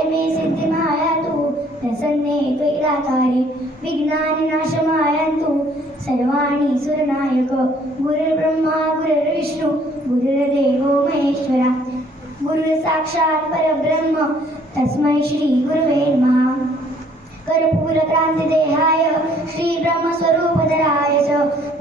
कार्य मे माया तू प्रसन्ने त्वयि दातारे सर्वाणि सुरनायक गुरुर्ब्रह्मा गुरुर्विष्णु गुरुर्देवो महेश्वरा गुरुसाक्षात् परब्रह्म तस्मै श्री गुरुवे नमः. कर्पूरक्रान्तिदेहाय श्रीब्रह्मस्वरूपधराय च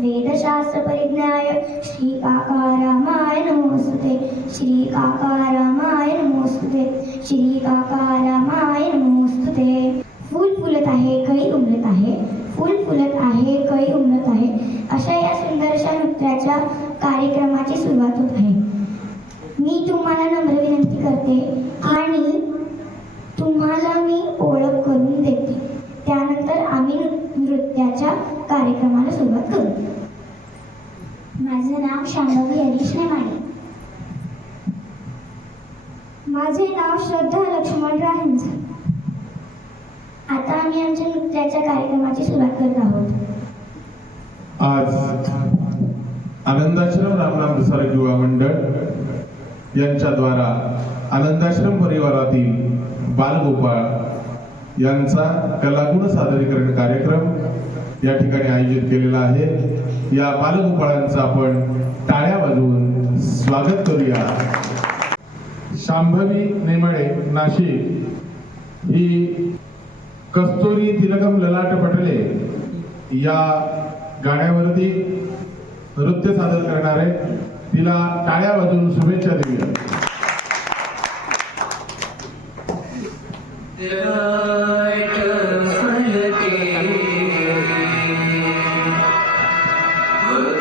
वेदशास्त्रपरिज्ञाय श्रीकाकारामाय नमोऽस्तुते श्रीकाकारामाय नमोऽस्तुते श्रीकाकारामाय नमोऽस्तुते फूल फुलत आहे कळी उमलत आहे फूल फुलत आहे कळी उमलत आहे अशा या सुंदरशा नृत्याच्या कार्यक्रमाची सुरुवात होत आहे मी तुम्हाला नम्र विनंती करते आणि तुम्हाला मी ओळख करून देते. त्यानंतर आम्ही नृत्याच्या कार्यक्रमाला सुरुवात करू. माझं नाव शांभवी हरीश नेमाणे माझे नाव श्रद्धा लक्ष्मण राहेंज. आता आम्ही आमच्या नृत्याच्या कार्यक्रमाची सुरुवात करत आहोत. आज आनंदाश्रम रामराम दुसारे युवा मंडळ यांच्या द्वारा आनंदाश्रम परिवारातील बालगोपाळ यांचा कलागुण सादरीकरण कार्यक्रम या ठिकाणी आयोजित केलेला आहे. या बालगोपाळांचं आपण टाळ्या वाजवून स्वागत करूया. शांभवी नेमळे नाशिक. ही कस्तुरी तिलकम ललाट पटले या गाण्यावरती नृत्य सादर करणारे. तिला टाळ्या वाजवून शुभेच्छा देऊया.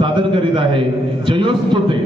सादर करीत आहे. जयोस्तुते.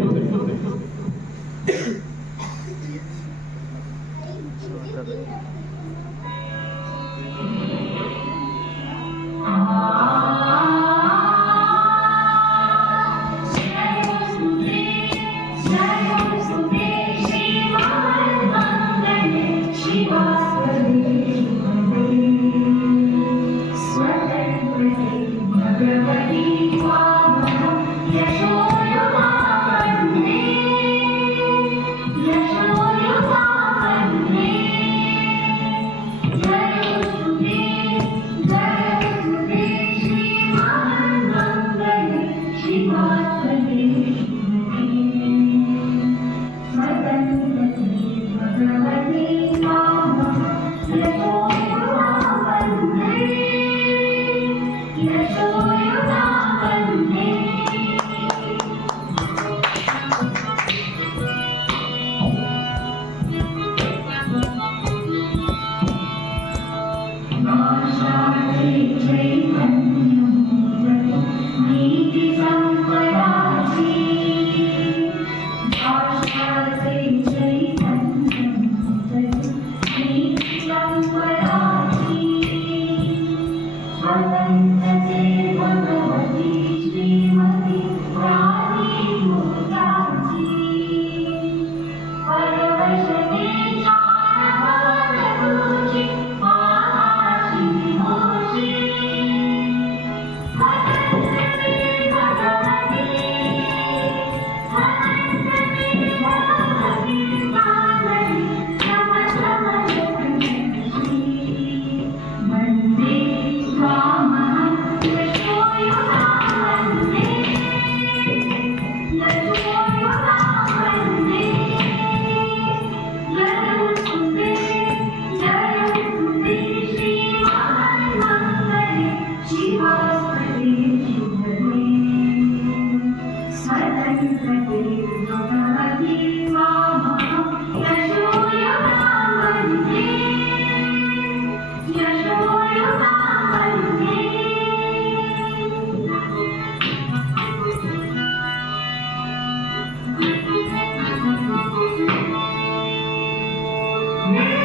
Yeah.